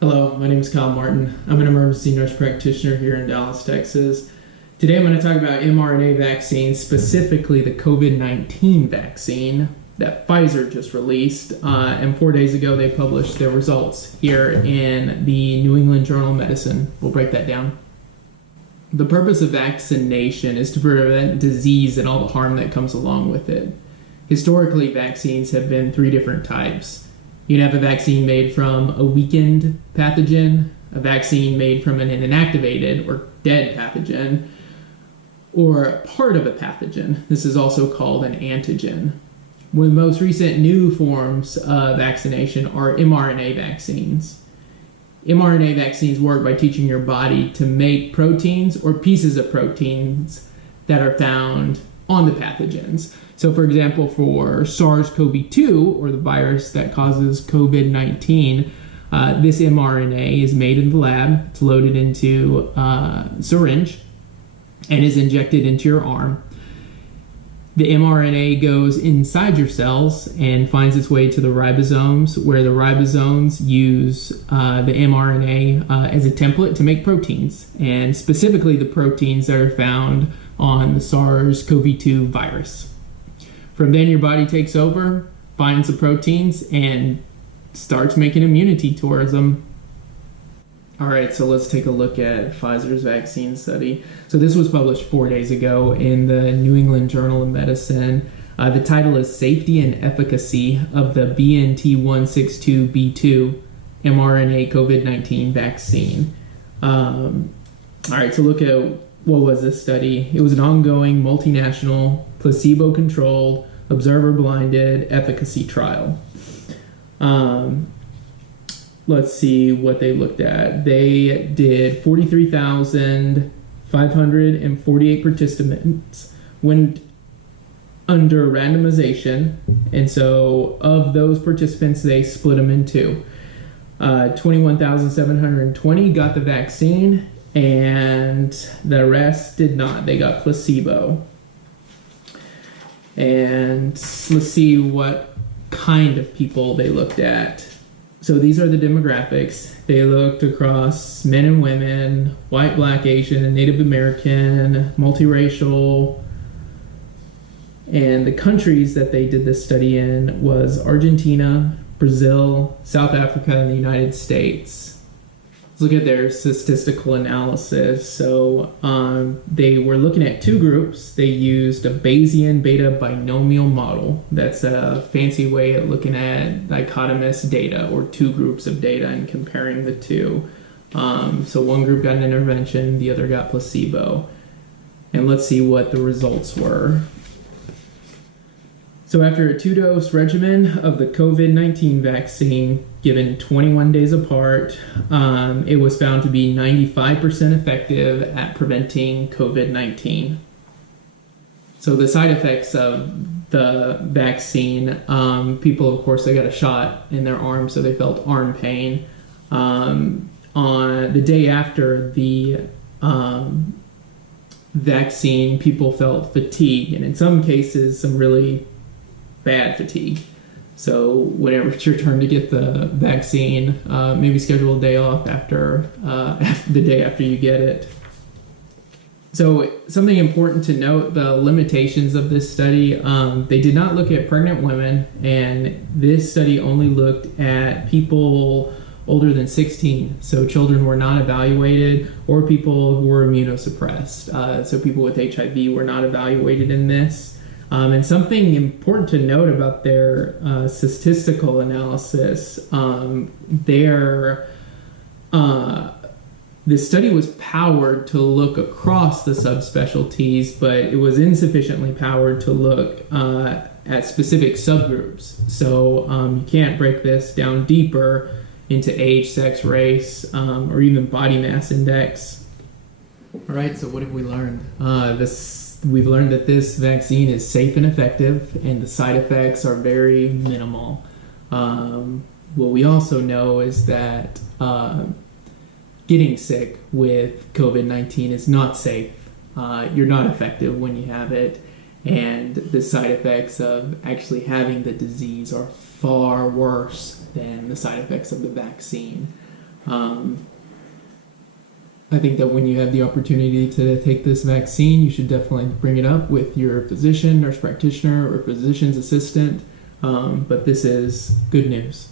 Hello, my name is Kyle Martin. I'm an emergency nurse practitioner here in Dallas, Texas. Today I'm going to talk about mRNA vaccines, specifically the COVID-19 vaccine that Pfizer just released. And 4 days ago they published their results here in the New England Journal of Medicine. We'll break that down. The purpose of vaccination is to prevent disease and all the harm that comes along with it. Historically, vaccines have been three different types. You'd have a vaccine made from a weakened pathogen, a vaccine made from an inactivated or dead pathogen, or part of a pathogen. This is also called an antigen. One of the most recent new forms of vaccination are mRNA vaccines. mRNA vaccines work by teaching your body to make proteins or pieces of proteins that are found on the pathogens. So for example, for SARS-CoV-2, or the virus that causes COVID-19, this mRNA is made in the lab. It's loaded into a syringe and is injected into your arm. The mRNA goes inside your cells and finds its way to the ribosomes, where the ribosomes use the mRNA as a template to make proteins, and specifically the proteins that are found on the SARS-CoV-2 virus. From then, your body takes over, finds the proteins, and starts making immunity towards them. All right, so let's take a look at Pfizer's vaccine study. So this was published 4 days ago in the New England Journal of Medicine. The title is Safety and Efficacy of the BNT162b2 mRNA COVID-19 vaccine. All right, so look at what was this study. It was an ongoing, multinational, placebo-controlled, observer-blinded efficacy trial. Let's see what they looked at. They did 43,548 participants went under randomization, and so of those participants, they split them in two. 21,720 got the vaccine, and the rest did not. They got placebo. And let's see what kind of people they looked at. So these are the demographics. They looked across men and women, white, black, Asian, Native American, multiracial. And the countries that they did this study in was Argentina, Brazil, South Africa, and the United States. Let's look at their statistical analysis. So they were looking at two groups. They used a Bayesian beta binomial model. That's a fancy way of looking at dichotomous data, or two groups of data, and comparing the two. So one group got an intervention, the other got placebo. And let's see what the results were. So after a 2-dose regimen of the COVID-19 vaccine given 21 days apart, it was found to be 95% effective at preventing COVID-19. So the side effects of the vaccine, people, of course, they got a shot in their arm, so they felt arm pain. On the day after the vaccine, people felt fatigue, and in some cases, some really bad fatigue. So whenever it's your turn to get the vaccine, maybe schedule a day off after the day after you get it. So something important to note, the limitations of this study, they did not look at pregnant women, and this study only looked at people older than 16. So children were not evaluated, or people who were immunosuppressed. So people with HIV were not evaluated in this. And something important to note about their statistical analysis, the study was powered to look across the subspecialties, but it was insufficiently powered to look at specific subgroups. So you can't break this down deeper into age, sex, race, or even body mass index. All right, so what have we learned? We've learned that this vaccine is safe and effective, and the side effects are very minimal. What we also know is that getting sick with COVID-19 is not safe. You're not effective when you have it, and the side effects of actually having the disease are far worse than the side effects of the vaccine. I think that when you have the opportunity to take this vaccine, you should definitely bring it up with your physician, nurse practitioner, or physician's assistant. But this is good news.